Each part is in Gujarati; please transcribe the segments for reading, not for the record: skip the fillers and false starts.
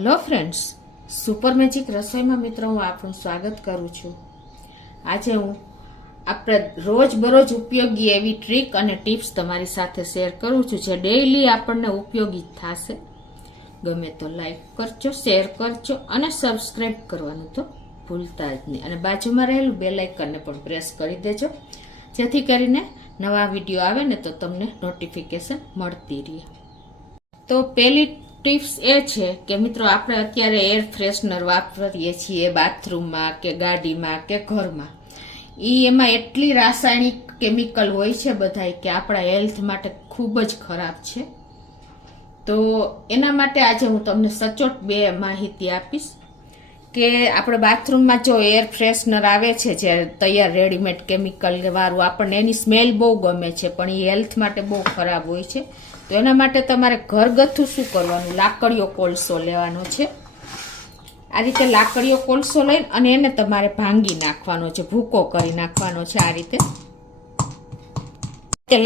હેલો ફ્રેન્ડ્સ, સુપર મેજિક રસોઈમાં મિત્રો હું આપનું સ્વાગત કરું છું. આજે હું આપણે રોજબરોજ ઉપયોગી એવી ટ્રીક અને ટિપ્સ તમારી સાથે શેર કરું છું જે ડેઈલી આપણને ઉપયોગી થશે. ગમે તો લાઈક કરજો, શેર કરજો અને સબસ્ક્રાઈબ કરવાનું તો ભૂલતા જ નહીં. અને બાજુમાં રહેલું બેલ આઇકનને પણ પ્રેસ કરી દેજો જેથી કરીને નવા વિડીયો આવે ને તો તમને નોટિફિકેશન મળતી રહે. તો પહેલી ટિપ્સ એ છે કે મિત્રો આપણે અત્યારે એર ફ્રેશનર વાપરીએ છીએ બાથરૂમમાં કે ગાડીમાં કે ઘરમાં. એમાં એટલી રાસાયણિક કેમિકલ હોય છે બધાય કે આપણા હેલ્થ માટે ખૂબ જ ખરાબ છે. તો એના માટે આજે હું તમને સચોટ બે માહિતી આપીશ કે આપણે બાથરૂમમાં જો એર ફ્રેશનર આવે છે જે તૈયાર રેડીમેડ કેમિકલ વાળું, આપણને એની સ્મેલ બહુ ગમે છે પણ એ હેલ્થ માટે બહુ ખરાબ હોય છે. તો એના માટે તમારે ઘરગથ્થું શું કરવાનું, લાકડીયો કોલસો લેવાનો છે. આ રીતે લાકડીયો કોલસો લઈને અને એને તમારે ભાંગી નાખવાનો છે, ભૂકો કરી નાખવાનો છે. આ રીતે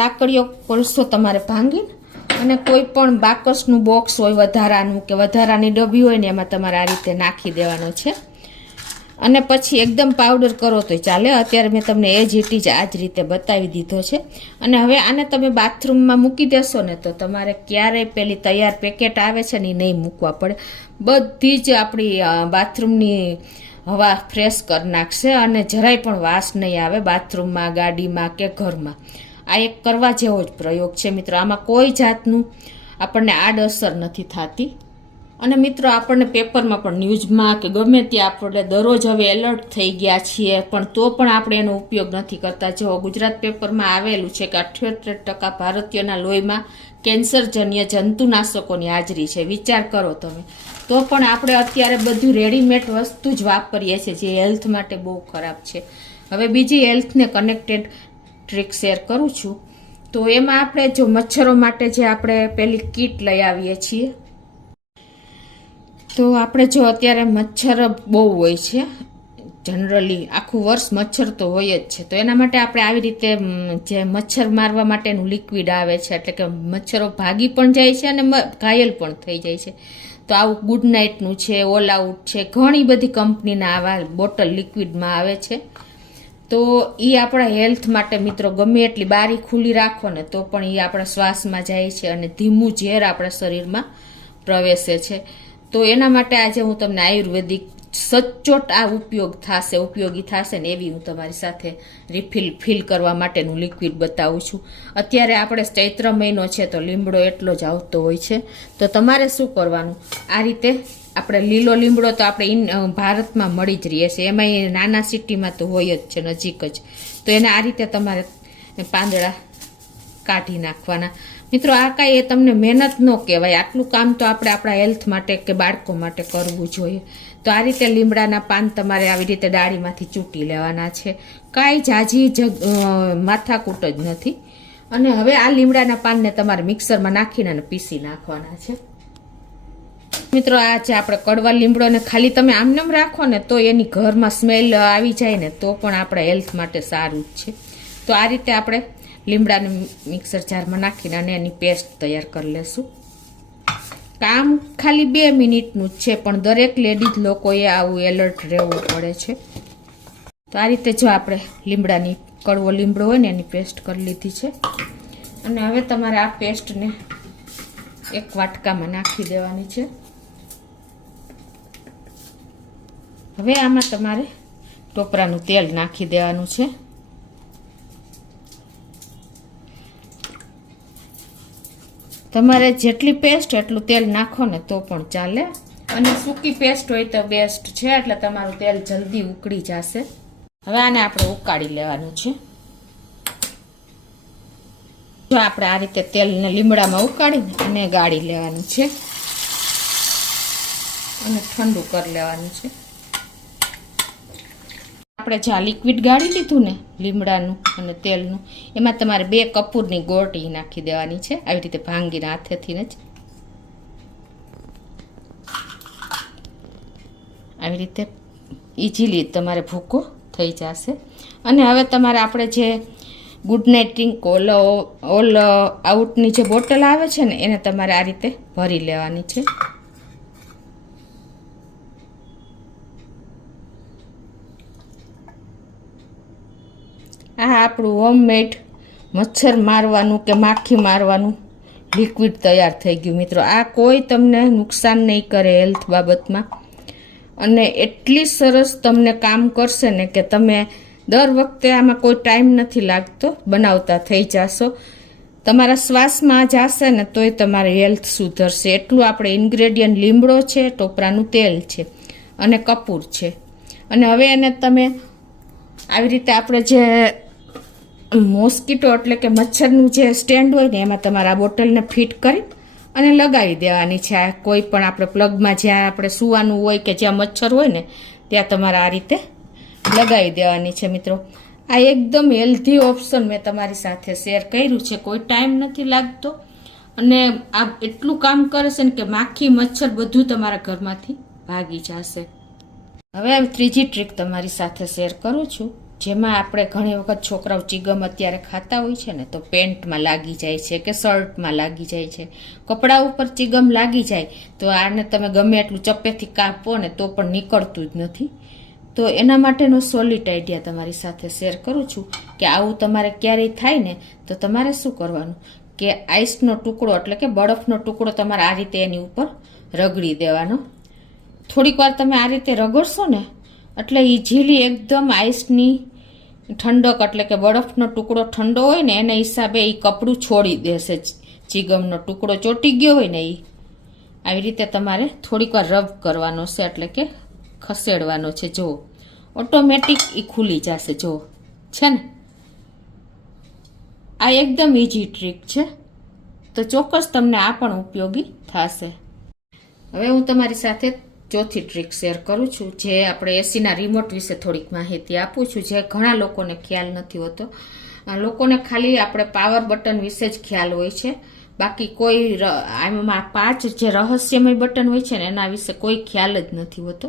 લાકડીયો કોલસો તમારે ભાંગીને અને કોઈ પણ બાકસનું બોક્સ હોય વધારાનું કે વધારાની ડબ્બી હોય ને એમાં તમારે આ રીતે નાખી દેવાનો છે. અને પછી એકદમ પાવડર કરો તો ચાલે. અત્યારે મેં તમને એ જ આ જ રીતે બતાવી દીધો છે. અને હવે આને તમે બાથરૂમમાં મૂકી દેશો ને તો તમારે ક્યારેય પેલી તૈયાર પેકેટ આવે છે ને એ નહીં મૂકવા પડે. બધી જ આપણી બાથરૂમની હવા ફ્રેશ કરી નાખશે અને જરાય પણ વાસ નહીં આવે બાથરૂમમાં, ગાડીમાં કે ઘરમાં. આ એક કરવા જેવો જ પ્રયોગ છે મિત્રો. આમાં કોઈ જાતનું આપણને આડઅસર નથી થતી. અને મિત્રો આપણને પેપરમાં પણ, ન્યૂઝમાં કે ગમે ત્યાં આપણે દરરોજ હવે એલર્ટ થઈ ગયા છીએ પણ તો પણ આપણે એનો ઉપયોગ નથી કરતા. જો ગુજરાત પેપરમાં આવેલું છે કે 78% ભારતીયોના લોહીમાં કેન્સરજન્ય જંતુનાશકોની હાજરી છે. વિચાર કરો તમે. તો પણ આપણે અત્યારે બધું રેડીમેડ વસ્તુ જ વાપરીએ છીએ જે હેલ્થ માટે બહુ ખરાબ છે. હવે બીજી હેલ્થને કનેક્ટેડ ટ્રીક શેર કરું છું. તો એમાં આપણે જો મચ્છરો માટે જે આપણે પેલી કીટ લઈ આવીએ છીએ, તો આપણે જો અત્યારે મચ્છર બહુ હોય છે, જનરલી આખું વર્ષ મચ્છર તો હોય જ છે. તો એના માટે આપણે આવી રીતે જે મચ્છર મારવા માટેનું લિક્વિડ આવે છે, એટલે કે મચ્છરો ભાગી પણ જાય છે અને ઘાયલ પણ થઈ જાય છે. તો આવું ગુડ નાઇટનું છે, ઓલ આઉટ છે, ઘણી બધી કંપનીના આવા બોટલ લિક્વિડમાં આવે છે. તો એ આપણા હેલ્થ માટે મિત્રો ગમે એટલી બારી ખુલ્લી રાખો ને તો પણ એ આપણા શ્વાસમાં જાય છે અને ધીમું ઝેર આપણા શરીરમાં પ્રવેશે છે. તો એના માટે આજે હું તમને આયુર્વેદિક સચોટ આ ઉપયોગી થશે ને એવી હું તમારી સાથે ફિલ કરવા માટેનું લિક્વિડ બતાવું છું. અત્યારે આપણે ચૈત્ર મહિનો છે તો લીમડો એટલો જ આવતો હોય છે. તો તમારે શું કરવાનું, આ રીતે આપણે લીલો લીમડો તો આપણે ભારતમાં મળી જ રહીએ છીએ, એમાં નાના સિટીમાં તો હોય જ છે નજીક જ. તો એને આ રીતે તમારે પાંદડા કાઢી નાખવાના. મિત્રો આ કાંઈ એ તમને મહેનત ન કહેવાય. આટલું કામ તો આપણે આપણા હેલ્થ માટે કે બાળકો માટે કરવું જોઈએ. તો આ રીતે લીમડાના પાન તમારે આવી રીતે ડાળીમાંથી ચૂંટી લેવાના છે. કાંઈ ઝાઝી માથાકૂટ જ નથી. અને હવે આ લીમડાના પાનને તમારે મિક્સરમાં નાખીને અને પીસી નાખવાના છે. મિત્રો આ જે આપણે કડવા લીમડોને ખાલી તમે આમનેમ રાખો ને તો એની ઘરમાં સ્મેલ આવી જાય ને તો પણ આપણા હેલ્થ માટે સારું જ છે. તો આ રીતે આપણે લીમડાને મિક્સર જારમાં નાખીને અને એની પેસ્ટ તૈયાર કરી લેશું. કામ ખાલી 2 મિનિટનું જ છે પણ દરેક લેડીઝ લોકોએ આવું એલર્ટ રહેવું પડે છે. તો આ રીતે જો આપણે લીમડાની કડવો લીમડો હોય ને એની પેસ્ટ કરી લીધી છે. અને હવે તમારે આ પેસ્ટને એક વાટકામાં નાખી દેવાની છે. હવે આમાં તમારે ટોપરાનું તેલ નાખી દેવાનું છે. તમારે જેટલી પેસ્ટ એટલું તેલ નાખો ને તો પણ ચાલે. અને સૂકી પેસ્ટ હોય તો બેસ્ટ છે, એટલે તમારું તેલ જલ્દી ઉકળી જશે. હવે આને આપણે ઉકાળી લેવાનું છે. જો આપણે આ રીતે તેલને લીમડામાં ઉકાળીને અને ગાળી લેવાનું છે અને ઠંડુ કરી લેવાનું છે. આપણે જે આ લિક્વિડ ગાળી લીધું ને લીમડાનું અને તેલનું, એમાં તમારે 2 કપૂરની ગોળી નાખી દેવાની છે. આવી રીતે ભાંગીને હાથેથી જ આવી રીતે ઇઝીલી તમારે ભૂકો થઈ જશે. અને હવે તમારે આપણે જે ગુડ નાઇટ ડ્રિંક ઓલ આઉટની જે બોટલ આવે છે ને એને તમારે આ રીતે ભરી લેવાની છે. આ આપણું હોમમેડ મચ્છર મારવાનું કે માખી મારવાનું લિક્વિડ તૈયાર થઈ ગયું મિત્રો. આ કોઈ તમને નુકસાન નહીં કરે હેલ્થ બાબતમાં, અને એટલી સરસ તમને કામ કરશે ને કે તમે દર વખતે આમાં કોઈ ટાઈમ નથી લાગતો, બનાવતા થઈ જશો. તમારા શ્વાસમાં જશે ને તોય તમારી હેલ્થ સુધરશે. એટલું આપણે ઇન્ગ્રેડિયન્ટ લીમડો છે, ટોપરાનું તેલ છે અને કપૂર છે. અને હવે એને તમે આવી રીતે આપણે જે મોસ્કીટો એટલે કે મચ્છરનું જે સ્ટેન્ડ હોય ને એમાં તમારા બોટલને ફિટ કરી અને લગાવી દેવાની છે. આ કોઈ પણ આપણે પ્લગમાં જ્યાં આપણે સૂવાનું હોય કે જ્યાં મચ્છર હોય ને ત્યાં તમારે આ રીતે લગાવી દેવાની છે મિત્રો. આ એકદમ હેલ્ધી ઓપ્શન મેં તમારી સાથે શેર કર્યું છે. કોઈ ટાઈમ નથી લાગતો અને આ એટલું કામ કરે છે ને કે માખી મચ્છર બધું તમારા ઘરમાંથી ભાગી જશે. હવે ત્રીજી ટ્રીક તમારી સાથે શેર કરું છું, જેમાં આપણે ઘણી વખત છોકરાઓ ચીગમ અત્યારે ખાતા હોય છે ને તો પેન્ટમાં લાગી જાય છે કે શર્ટમાં લાગી જાય છે, કપડા ઉપર ચીગમ લાગી જાય તો આને તમે ગમે એટલું ચપ્પેથી કાપો ને તો પણ નીકળતું જ નથી. તો એના માટેનો સોલિડ આઈડિયા તમારી સાથે શેર કરું છું કે આવું તમારે ક્યારેય થાય ને તો તમારે શું કરવાનું કે આઈસનો ટુકડો એટલે કે બરફનો ટુકડો તમારે આ રીતે એની ઉપર રગડી દેવાનો. થોડીક વાર તમે આ રીતે રગડશો ને એટલે ઇઝીલી એકદમ આઈસની ઠંડક એટલે કે બરફનો ટુકડો ઠંડો હોય ને એના હિસાબે એ કપડું છોડી દેશે. ચીગમનો ટુકડો ચોટી ગયો હોય ને એ આવી રીતે તમારે થોડીક વાર રબ કરવાનો છે એટલે કે ખસેડવાનો છે. જો ઓટોમેટિક એ ખુલી જશે. જો છે ને, આ એકદમ ઇઝી ટ્રીક છે, તો ચોક્કસ તમને આ પણ ઉપયોગી થશે. હવે હું તમારી સાથે ચોથી ટ્રીક શેર કરું છું, જે આપણે એસીના રિમોટ વિશે થોડીક માહિતી આપું છું, જે ઘણા લોકોને ખ્યાલ નથી હોતો. લોકોને ખાલી આપણે પાવર બટન વિશે જ ખ્યાલ હોય છે, બાકી કોઈ આમાં 5 જે રહસ્યમય બટન હોય છે ને એના વિશે કોઈ ખ્યાલ જ નથી હોતો.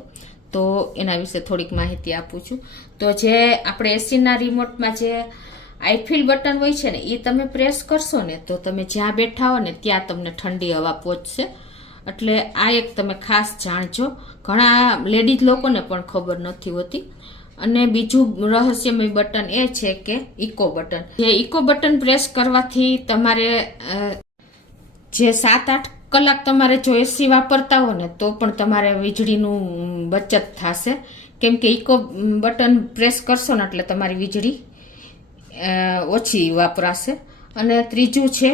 તો એના વિશે થોડીક માહિતી આપું છું. તો જે આપણે એસીના રિમોટમાં જે આઈફિલ બટન હોય છે ને એ તમે પ્રેસ કરશો ને તો તમે જ્યાં બેઠા હો ને ત્યાં તમને ઠંડી હવા પહોંચશે. એટલે આ એક તમે ખાસ જાણજો, ઘણા લેડીઝ લોકોને પણ ખબર નથી હોતી. અને બીજું રહસ્યમય બટન એ છે કે ઇકો બટન. જે ઇકો બટન પ્રેસ કરવાથી તમારે જે 7-8 કલાક તમારે જો એસી વાપરતા હો ને તો પણ તમારે વીજળીનું બચત થશે, કેમ કે ઇકો બટન પ્રેસ કરશો ને એટલે તમારી વીજળી ઓછી વાપરાશે. અને ત્રીજું છે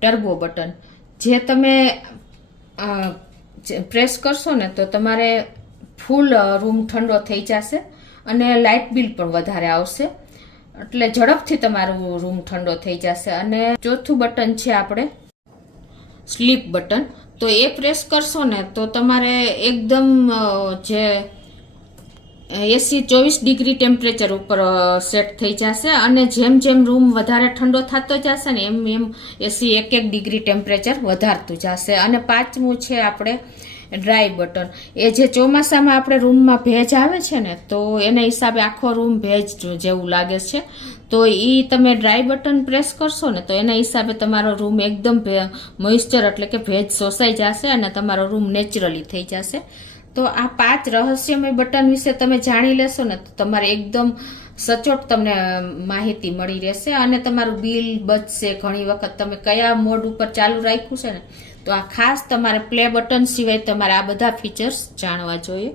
ટર્બો બટન. જે તમે પ્રેસ કરશો ને તો તમારે ફૂલ રૂમ ઠંડો થઈ જશે અને લાઇટ બિલ પણ વધારે આવશે, એટલે ઝડપથી તમારું રૂમ ઠંડો થઈ જશે. અને ચોથું બટન છે આપણે સ્લીપ બટન. તો એ પ્રેસ કરશો ને તો તમારે એકદમ જે એસી 24 ડિગ્રી ટેમ્પરેચર ઉપર સેટ થઈ જશે અને જેમ જેમ રૂમ વધારે ઠંડો થતો જશે ને એમ એમ એસી 1-1 ડિગ્રી ટેમ્પરેચર વધારતું જશે. અને પાંચમું છે આપણે ડ્રાય બટન. એ જે ચોમાસામાં આપણે રૂમમાં ભેજ આવે છે ને તો એના હિસાબે આખો રૂમ ભેજ જેવું લાગે છે, તો એ તમે ડ્રાય બટન પ્રેસ કરશો ને તો એના હિસાબે તમારો રૂમ એકદમ મોઇસ્ચર એટલે કે ભેજ શોષાઈ જશે અને તમારો રૂમ નેચરલી થઈ જશે. તો આ 5 રહસ્યમય બટન વિશે તમે જાણી લેશો ને તો તમારે એકદમ સચોટ તમને માહિતી મળી રહેશે અને તમારું બિલ બચશે. ઘણી વખત તમે કયા મોડ ઉપર ચાલુ રાખ્યું છે ને તો આ ખાસ તમારે પ્લે બટન સિવાય તમારે આ બધા ફીચર્સ જાણવા જોઈએ.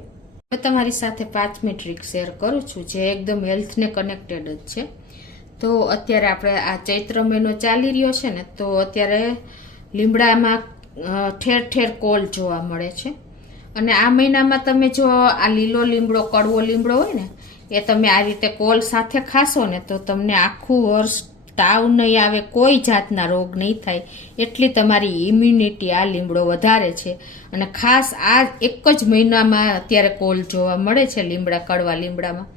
હવે તમારી સાથે 5મી ટ્રીક શેર કરું છું, જે એકદમ હેલ્થને કનેક્ટેડ જ છે. તો અત્યારે આપણે આ ચૈત્ર મહિનો ચાલી રહ્યો છે ને તો અત્યારે લીમડામાં ઠેર ઠેર કોલ જોવા મળે છે. અને આ મહિનામાં તમે જો આ લીલો લીમડો, કડવો લીમડો હોય ને એ તમે આ રીતે કોલ સાથે ખાશો ને તો તમને આખું વર્ષ તાવ નહીં આવે, કોઈ જાતના રોગ નહીં થાય, એટલી તમારી ઇમ્યુનિટી આ લીમડો વધારે છે. અને ખાસ આ એક જ મહિનામાં અત્યારે કોલ જોવા મળે છે લીમડા, કડવા લીમડામાં.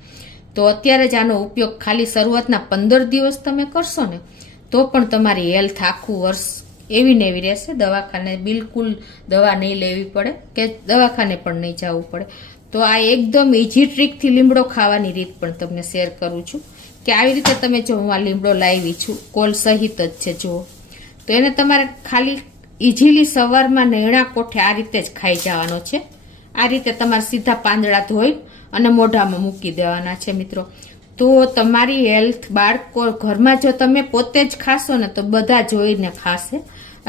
તો અત્યારે જ આનો ઉપયોગ ખાલી શરૂઆતના 15 દિવસ તમે કરશો ને તો પણ તમારી હેલ્થ આખું વર્ષ એવી ને એવી રહેશે. દવાખાને બિલકુલ દવા નહીં લેવી પડે કે દવાખાને પણ નહીં જવું પડે. તો આ એકદમ ઇઝી ટ્રીકથી લીમડો ખાવાની રીત પણ તમને શેર કરું છું કે આવી રીતે તમે જો હું આ લીમડો લાવી છું કોલ સહિત જ છે જુઓ, તો એને તમારે ખાલી ઇઝીલી સવારમાં નૈણા કોઠે આ રીતે જ ખાઈ જવાનો છે. આ રીતે તમારે સીધા પાંદડા ધોઈ અને મોઢામાં મૂકી દેવાના છે મિત્રો. તો તમારી હેલ્થ બાળકો ઘરમાં જો તમે પોતે જ ખાશો ને તો બધા જોઈને ખાશે.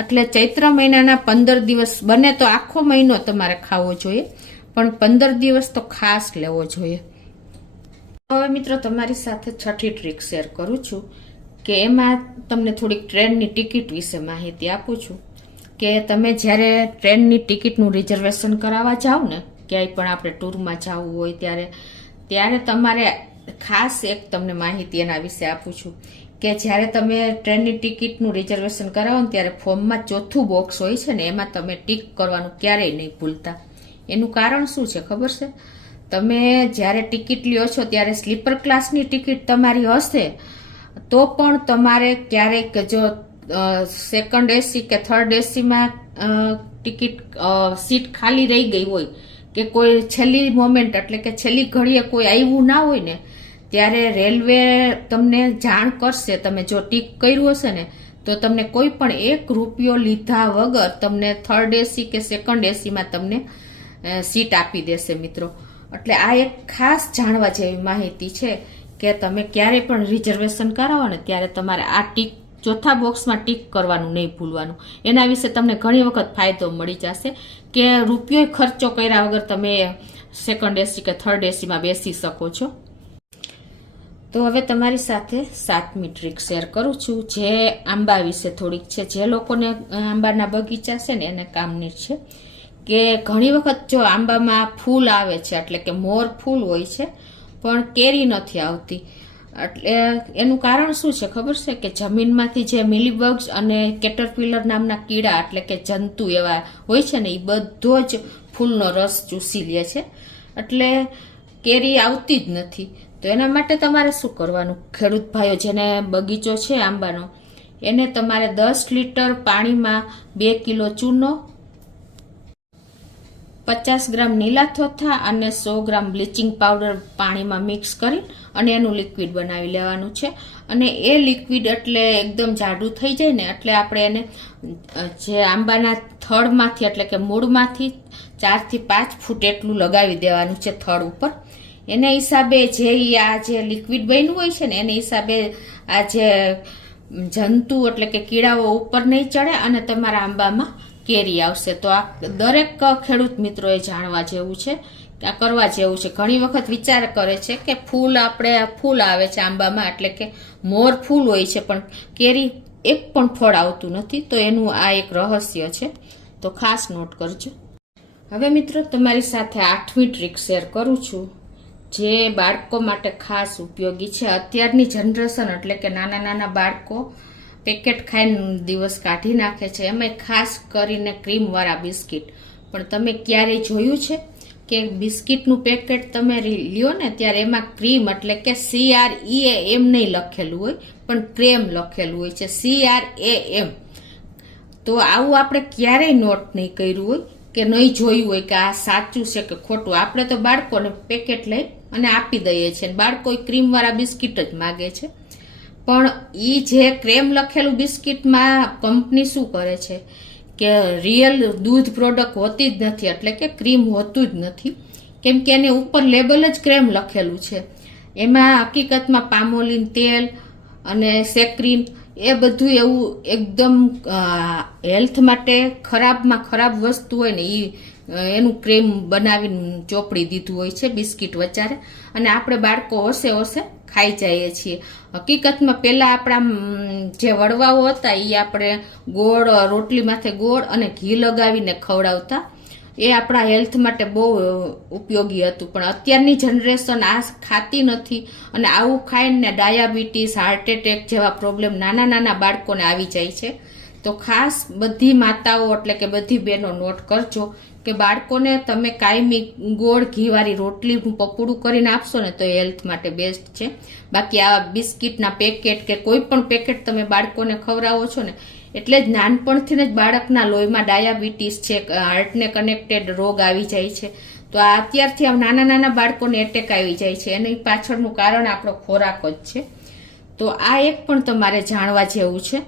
એટલે ચૈત્ર મહિનાના 15 દિવસ બને તો આખો મહિનો તમારે ખાવો જોઈએ, પણ 15 દિવસ તો ખાસ લેવો જોઈએ. હવે મિત્રો તમારી સાથે છઠ્ઠી ટ્રીક શેર કરું છું કે એમાં તમને થોડીક ટ્રેનની ટિકિટ વિશે માહિતી આપું છું કે તમે જ્યારે ટ્રેનની ટિકિટનું રિઝર્વેશન કરાવવા જાઓ ને, ક્યાંય પણ આપણે ટૂરમાં જવું હોય ત્યારે તમારે ખાસ એક તમને માહિતી એના વિશે આપું છું કે જ્યારે તમે ટ્રેનની ટિકિટનું રિઝર્વેશન કરાવો ને ત્યારે ફોર્મમાં ચોથું બોક્સ હોય છે ને એમાં તમે ટીક કરવાનું ક્યારેય નહીં ભૂલતા. એનું કારણ શું છે ખબર છે? તમે જ્યારે ટિકિટ લ્યો છો ત્યારે સ્લીપર ક્લાસની ટિકિટ તમારી હશે તો પણ તમારે ક્યારેક જો સેકન્ડ એસી કે થર્ડ એસીમાં ટિકિટ સીટ ખાલી રહી ગઈ હોય કે કોઈ છેલ્લી મોમેન્ટ એટલે કે છેલ્લી ઘડીએ કોઈ આવ્યું ના હોય ને ત્યારે રેલવે તમને જાણ કરશે. તમે જો ટીક કર્યું હશે ને તો તમને કોઈ પણ ₹1 લીધા વગર તમને થર્ડ એસી કે સેકન્ડ એસીમાં તમને સીટ આપી દેશે મિત્રો. એટલે આ એક ખાસ જાણવા જેવી માહિતી છે કે તમે ક્યારે પણ રિઝર્વેશન કરાવો ને ત્યારે તમારે આ ટીક ચોથા બોક્સમાં ટીક કરવાનું નહીં ભૂલવાનું. એના વિશે તમને ઘણી વખત ફાયદો મળી જશે કે રૂપિયો ખર્ચો કર્યા વગર તમે સેકન્ડ એસી કે થર્ડ એસીમાં બેસી શકો છો. તો હવે તમારી સાથે 7મી ટ્રીક શેર કરું છું જે આંબા વિશે થોડીક છે. જે લોકોને આંબાના બગીચા છે ને એને કામની છે કે ઘણી વખત જો આંબામાં ફૂલ આવે છે એટલે કે મોર ફૂલ હોય છે પણ કેરી નથી આવતી. એટલે એનું કારણ શું છે ખબર છે? કે જમીનમાંથી જે મિલીબગ્સ અને કેટરપિલર નામના કીડા એટલે કે જંતુ એવા હોય છે ને એ બધો જ ફૂલનો રસ ચૂસી લે છે એટલે કેરી આવતી જ નથી. તો એના માટે તમારે શું કરવાનું? ખેડૂત ભાઈઓ જેને બગીચો છે આંબાનો એને તમારે 10 લીટર પાણીમાં 2 કિલો ચૂનો, 50 ગ્રામ નીલા થોથા અને 100 ગ્રામ બ્લીચિંગ પાવડર પાણીમાં મિક્સ કરી અને એનું લિક્વિડ બનાવી લેવાનું છે. અને એ લિક્વિડ એટલે એકદમ જાડું થઈ જાય ને એટલે આપણે એને જે આંબાના થડમાંથી એટલે કે મૂળમાંથી 4 થી 5 ફૂટ એટલું લગાવી દેવાનું છે થડ ઉપર. એને હિસાબે આ જે લિક્વિડ બન્યું હોય છે ને એને હિસાબે આ જે જંતુ એટલે કે કીડાઓ ઉપર નહીં ચડે અને તમારા આંબામાં કેરી આવશે. તો આ દરેક ખેડૂત મિત્રોએ જાણવા જેવું છે, આ કરવા જેવું છે. ઘણી વખત વિચાર કરે છે કે ફૂલ આવે છે આંબામાં એટલે કે મોર ફૂલ હોય છે પણ કેરી એક પણ ફળ આવતું નથી. તો એનું આ એક રહસ્ય છે, તો ખાસ નોટ કરજો. હવે મિત્રો તમારી સાથે 8મી ટ્રીક શેર કરું છું જે બાળકો માટે ખાસ ઉપયોગી છે. અત્યારની જનરેશન એટલે કે નાના બાળકો પેકેટ ખાઈને દિવસ કાઢી નાખે છે, એમાં ખાસ કરીને ક્રીમવાળા બિસ્કિટ. પણ તમે ક્યારેય જોયું છે કે બિસ્કિટનું પેકેટ તમે લ્યો ને ત્યારે એમાં ક્રીમ એટલે કે CREAM નહીં લખેલું હોય પણ ક્રેમ લખેલું હોય છે, CRAM. તો આવું આપણે ક્યારેય નોટ નહીં કર્યું હોય કે નહીં જોયું હોય કે આ સાચું છે કે ખોટું. આપણે તો બાળકોને પેકેટ લઈ અને આપી દઈએ છીએ, બાળકો ક્રીમવાળા બિસ્કિટ જ માગે છે. પણ એ જે ક્રેમ લખેલું બિસ્કિટમાં કંપની શું કરે છે કે રિયલ દૂધ પ્રોડક્ટ હોતી જ નથી એટલે કે ક્રીમ હોતું જ નથી, કેમ કે એની ઉપર લેબલ જ ક્રેમ લખેલું છે. એમાં હકીકતમાં પામોલીન તેલ અને સેક્રીન એ બધું એવું એકદમ હેલ્થ માટે ખરાબમાં ખરાબ વસ્તુ હોય ને એનું ક્રીમ બનાવીને ચોપડી દીધું હોય છે બિસ્કિટ વચારે અને આપણે બાળકો હોશે ખાઈ જઈએ છીએ. હકીકતમાં પહેલા આપણા જે વડવાઓ હતા એ આપણે ગોળ રોટલી માથે ગોળ અને ઘી લગાવીને ખવડાવતા, એ આપણા હેલ્થ માટે બહુ ઉપયોગી હતું. પણ અત્યારની જનરેશન આ ખાતી નથી અને આવું ખાઈને ડાયાબિટીસ, હાર્ટ એટેક જેવા પ્રોબ્લેમ નાના બાળકોને આવી જાય છે. તો ખાસ બધી માતાઓ એટલે કે બધી બહેનો નોટ કરજો કે બાળકોને તમે કાયમી ગોળ ઘીવાળી રોટલીનું પપડું કરીને આપશો ને તો હેલ્થ માટે બેસ્ટ છે. બાકી આ બિસ્કિટના પેકેટ કે કોઈ પણ પેકેટ તમે બાળકોને ખવડાવો છો ને એટલે જ નાનપણથી જ બાળકના લોહીમાં ડાયાબિટીસ છે, હાર્ટને કનેક્ટેડ રોગ આવી જાય છે. તો આ અત્યારથી નાના બાળકોને એટેક આવી જાય છે, એની પાછળનું કારણ આપણો ખોરાક જ છે. તો આ એક પણ તમારે જાણવા જેવું છે.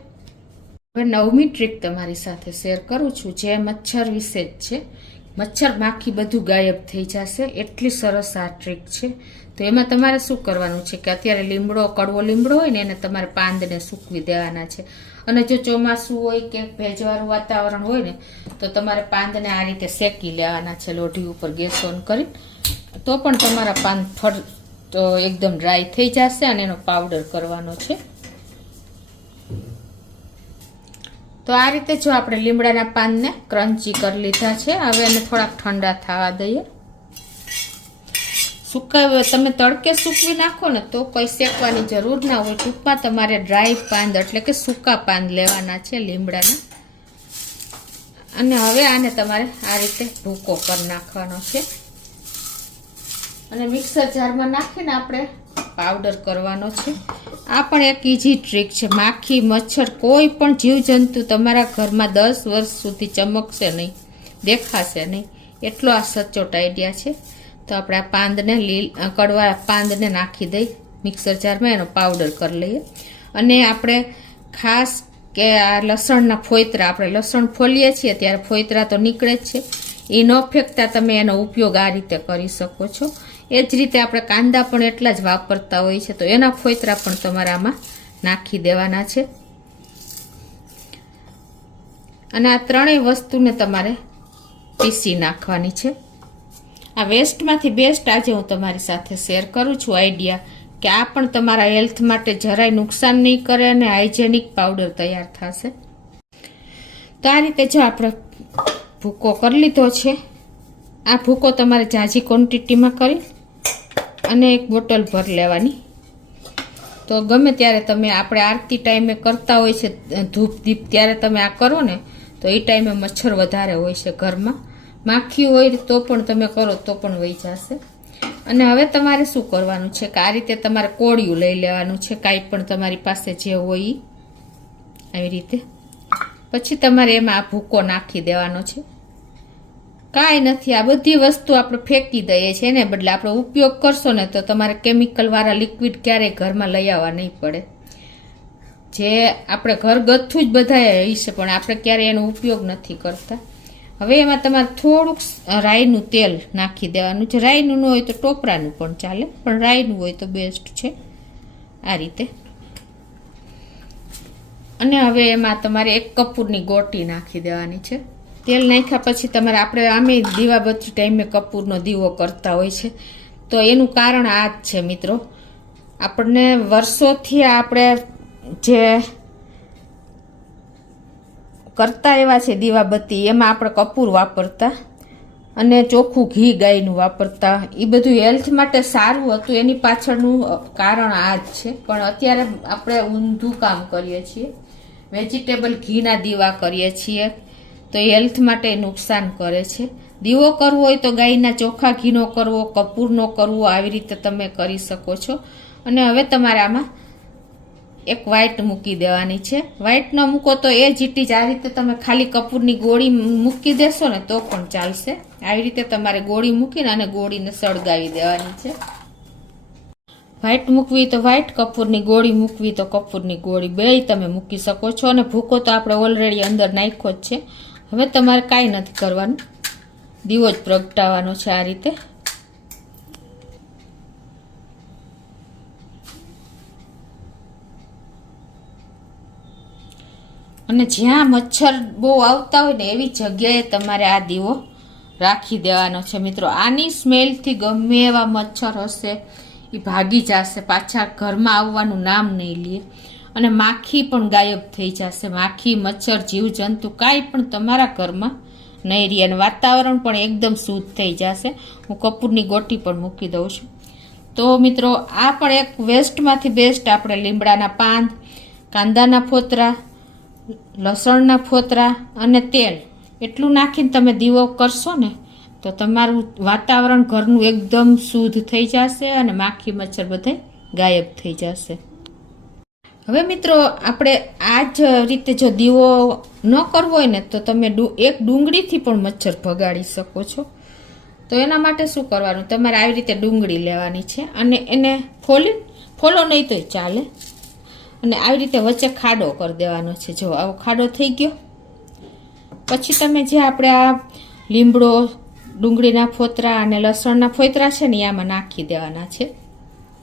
હવે 9મી ટ્રીક તમારી સાથે શેર કરું છું જે મચ્છર વિશે જ છે. મચ્છર માખી બધું ગાયબ થઈ જશે. એટલી સરસ આ ટ્રીક છે. તો એમાં તમારે શું કરવાનું છે કે અત્યારે લીમડો, કડવો લીમડો હોય ને એને તમારે પાંદને સૂકવી દેવાના છે. અને જો ચોમાસું હોય કે ભેજવાળું વાતાવરણ હોય ને તો તમારે પાંદને આ રીતે શેકી લેવાના છે લોઢી ઉપર ગેસ ઓન કરી. તો પણ તમારા પાન તો એકદમ ડ્રાય થઈ જશે અને એનો પાવડર કરવાનો છે. તો આ રીતે જો આપણે લીમડાના પાનને ક્રન્ચી કરી લીધા છે. હવે એને થોડાક ઠંડા થવા દઈએ. તમે તડકે સૂકવી નાખો ને તો કોઈ શેકવાની જરૂર ના હોય. ટૂંકમાં તમારે ડ્રાય પાન એટલે કે સૂકા પાન લેવાના છે લીમડાના. અને હવે આને તમારે આ રીતે ભૂકો કરી નાખવાનો છે અને મિક્સર જારમાં નાખીને આપણે પાવડર કરવાનો છે. આ પણ એક ઈઝી ટ્રીક છે. માખી, મચ્છર કોઈ પણ જીવજંતુ તમારા ઘરમાં 10 વર્ષ સુધી ચમકશે નહીં, દેખાશે નહીં. એટલો આ સચોટ આઈડિયા છે. તો આપણે આ પાંદને કડવા પાંદને નાખી દઈ મિક્સર જારમાં, એનો પાવડર કરી લઈએ. અને આપણે ખાસ કે આ લસણના ફોતરા, આપણે લસણ ફોલીએ છીએ ત્યારે ફોતરા તો નીકળે જ છે, એ ન ફેંકતા તમે એનો ઉપયોગ આ રીતે કરી શકો છો. એ જ રીતે આપણે કાંદા પણ એટલા જ વાપરતા હોય છે, તો એના ફોતરા પણ તમારે આમાં નાખી દેવાના છે. અને આ ત્રણેય વસ્તુને તમારે પીસી નાખવાની છે. આ વેસ્ટમાંથી બેસ્ટ આજે હું તમારી સાથે શેર કરું છું આઈડિયા, કે આ પણ તમારા હેલ્થ માટે જરાય નુકસાન નહીં કરે અને હાઇજેનિક પાવડર તૈયાર થશે. તો આ રીતે જો આપણે ભૂકો કરી લીધો છે. આ ભૂકો તમારે ઝાઝી ક્વોન્ટિટીમાં કરી અને એક બોટલ ભર લેવાની. તો ગમે ત્યારે તમે આપણે આરતી ટાઈમે કરતા હોય છે ધૂપ દીપ, ત્યારે તમે આ કરો ને તો એ ટાઈમે મચ્છર વધારે હોય છે ઘરમાં. માખી હોય તો પણ તમે કરો તો પણ વહી જશે. અને હવે તમારે શું કરવાનું છે કે આ રીતે તમારે કોળિયું લઈ લેવાનું છે, કાંઈ પણ તમારી પાસે જે હોય આવી રીતે. પછી તમારે એમાં આ ભૂકો નાખી દેવાનો છે. કાંઈ નથી, આ બધી વસ્તુ આપણે ફેંકી દઈએ છીએ, એને બદલે આપણે ઉપયોગ કરશો ને તો તમારે કેમિકલવાળા લિક્વિડ ક્યારેય ઘરમાં લઈ આવવા નહીં પડે. જે આપણે ઘરગથ્થું જ બધાએ હશે પણ આપણે ક્યારેય એનો ઉપયોગ નથી કરતા. હવે એમાં તમારે થોડુંક રાઈનું તેલ નાખી દેવાનું છે. રાઈનું ન હોય તો ટોપરાનું પણ ચાલે, પણ રાઈનું હોય તો બેસ્ટ છે. આ રીતે. અને હવે એમાં તમારે 1 કપૂરની ગોટી નાખી દેવાની છે. તેલ નાખ્યા પછી તમારે, આપણે આમે દીવાબત્તી ટાઈમે કપૂરનો દીવો કરતા હોય છે, તો એનું કારણ આ જ છે મિત્રો. આપણને વર્ષોથી આપણે જે કરતા એવા છે દીવાબત્તી, એમાં આપણે કપૂર વાપરતા અને ચોખ્ખું ઘી ગાયનું વાપરતા. એ બધું હેલ્થ માટે સારું હતું, એની પાછળનું કારણ આ જ છે. પણ અત્યારે આપણે ઊંધું કામ કરીએ છીએ, વેજીટેબલ ઘીના દીવા કરીએ છીએ, તો હેલ્થ માટે નુકસાન કરે છે. દીવો કરવો હોય તો ગાયના ચોખ્ખા ઘીનો કરવો, કપૂરનો કરવો, આવી રીતે તમે કરી શકો છો. અને હવે તમારે આમાં એક વ્હાઈટ મૂકી દેવાની છે. વ્હાઈટ ન મૂકો તો એ જ ઇટ જ આ રીતે તમે ખાલી કપૂરની ગોળી મૂકી દેશો ને તો પણ ચાલશે. આવી રીતે તમારે ગોળી મૂકીને અને ગોળીને સળગાવી દેવાની છે. વ્હાઈટ મૂકવી તો વ્હાઈટ, કપૂરની ગોળી મૂકવી તો કપૂરની ગોળી, બેય તમે મૂકી શકો છો. અને ભૂકો તો આપણે ઓલરેડી અંદર નાખ્યો જ છે. હવે તમારે કાંઈ નથી કરવાનું, દીવો જ પ્રગટાવવાનો છે આ રીતે. અને જ્યાં મચ્છર બહુ આવતા હોય ને એવી જગ્યાએ તમારે આ દીવો રાખી દેવાનો છે મિત્રો. આની સ્મેલથી ગમે એવા મચ્છર હશે એ ભાગી જશે, પાછા ઘરમાં આવવાનું નામ નહીં લે. અને માખી પણ ગાયબ થઈ જશે. માખી, મચ્છર, જીવજંતુ કાંઈ પણ તમારા ઘરમાં નહીં રહે અને વાતાવરણ પણ એકદમ શુદ્ધ થઈ જશે. હું કપૂરની ગોટી પણ મૂકી દઉં છું. તો મિત્રો આ પણ એક વેસ્ટમાંથી બેસ્ટ આપણે લીમડાના પાન, કાંદાના ફોતરા, લસણના ફોતરા અને તેલ એટલું નાખીને તમે દીવો કરશો ને તો તમારું વાતાવરણ ઘરનું એકદમ શુદ્ધ થઈ જશે અને માખી, મચ્છર બધે ગાયબ થઈ જશે. હવે મિત્રો આપણે આ જ રીતે જો દીવો ન કરવો હોય ને તો તમે એક ડુંગળીથી પણ મચ્છર ભગાડી શકો છો. તો એના માટે શું કરવાનું, તમારે આવી રીતે ડુંગળી લેવાની છે અને એને ફોલો નહીં તોય ચાલે, અને આવી રીતે વચ્ચે ખાડો કરી દેવાનો છે. જો આવો ખાડો થઈ ગયો પછી તમે જે આપણે આ લીમડો, ડુંગળીના ફોતરા અને લસણના ફોતરા છે ને આમાં નાખી દેવાના છે,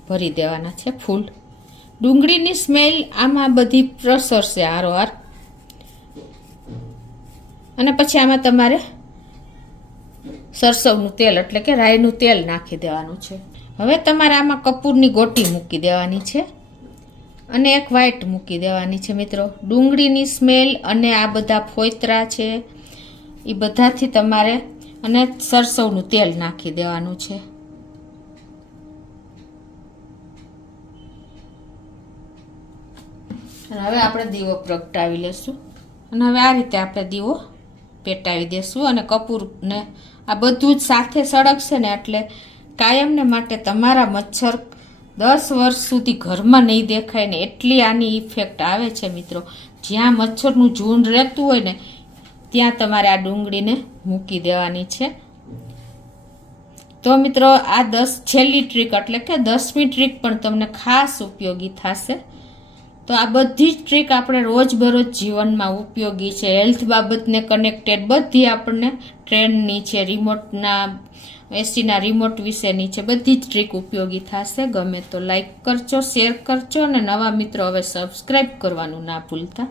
ભરી દેવાના છે ફૂલ. ડુંગળીની સ્મેલ આમાં બધી પ્રસરશે હારોહાર. અને પછી આમાં તમારે સરસવનું તેલ એટલે કે રાઈનું તેલ નાખી દેવાનું છે. હવે તમારે આમાં કપૂરની ગોટી મૂકી દેવાની છે અને એક વ્હાઈટ મૂકી દેવાની છે મિત્રો. ડુંગળીની સ્મેલ અને આ બધા ફોતરા છે એ બધાથી તમારે અને સરસવનું તેલ નાખી દેવાનું છે. અને હવે આપણે દીવો પ્રગટાવી લેશું અને હવે આ રીતે આપણે દીવો પેટાવી દેશું અને કપૂરને આ બધું જ સાથે સળગશે ને એટલે કાયમને માટે તમારા મચ્છર 10 વર્ષ સુધી ઘરમાં નહીં દેખાય ને એટલી આની ઇફેક્ટ આવે છે મિત્રો. જ્યાં મચ્છરનું ઝુંડ રહેતું હોય ને ત્યાં તમારે આ ડુંગળીને મૂકી દેવાની છે. તો મિત્રો આ છેલ્લી ટ્રીક એટલે કે 10મી ટ્રીક પણ તમને ખાસ ઉપયોગી થશે. તો આ બધી જ ટ્રીક આપણે રોજબરોજ જીવનમાં ઉપયોગી છે. હેલ્થ બાબતને કનેક્ટેડ બધી આપણને ટ્રેનની છે, રિમોટના એસીના રિમોટ વિશેની છે, બધી જ ટ્રીક ઉપયોગી થશે. ગમે તો લાઈક કરજો, શેર કરજો અને નવા મિત્રો હવે સબસ્ક્રાઈબ કરવાનું ના ભૂલતા.